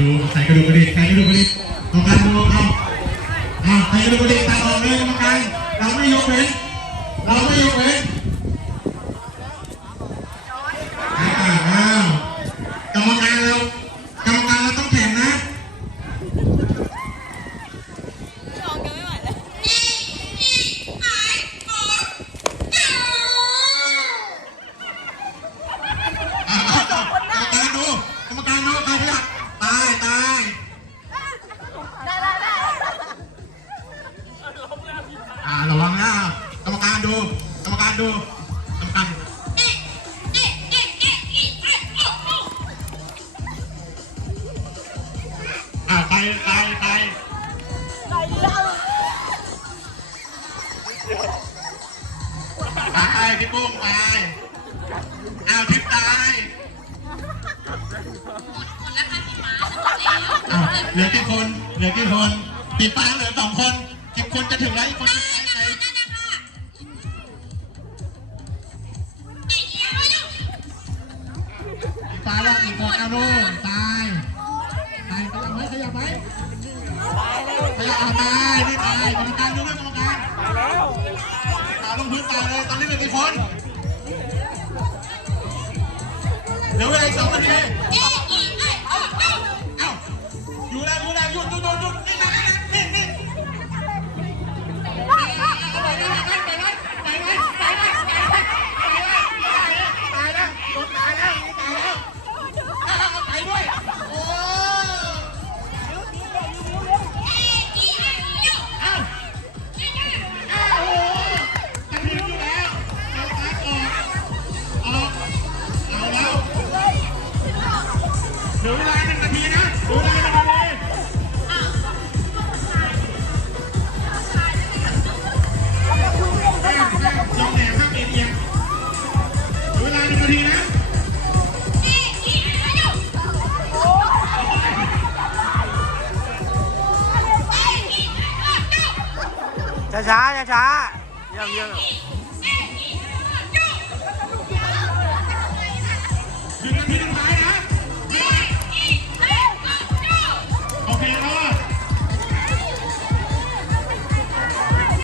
ดูใส่กระดูกกระดิกใส่กระดูกกระดิกตรงการดูเอาเอาใส่กระดูกกระดิกตัดออกเลยกรรมการเราไม่ยกเว้นเราไม่ยกเว้น อ่าระวังนะกรรมการดูกรรมการดูกรรมการอ่าไปไปไปตายพี่ปุ้งตายอ้าวทิพย์ตายอ้าวเหลือกี่คนเหลือกี่คนปีฟ้าเหลือสองคน สิบคนจะถึงแล้วอีกคนจะไปไหนปีฟ้าอีกคนเอาโน่นตายตายขยับไหมขยับไหมขยับเอาตายนี่ตายกรรมการดูด้วยกรรมการตายลงพื้นตายเลยตอนนี้เหลือกี่คนเหลือเวลาอีกสองนาที ลือเวลาหนึ่งนาทีนะเหลือเวลาหนึ่งนาทีลองแหนมข้างเอียงๆเวลาหนึ่งนาทีนะช้าช้าช้าช้าเยี่ยมเยี่ยม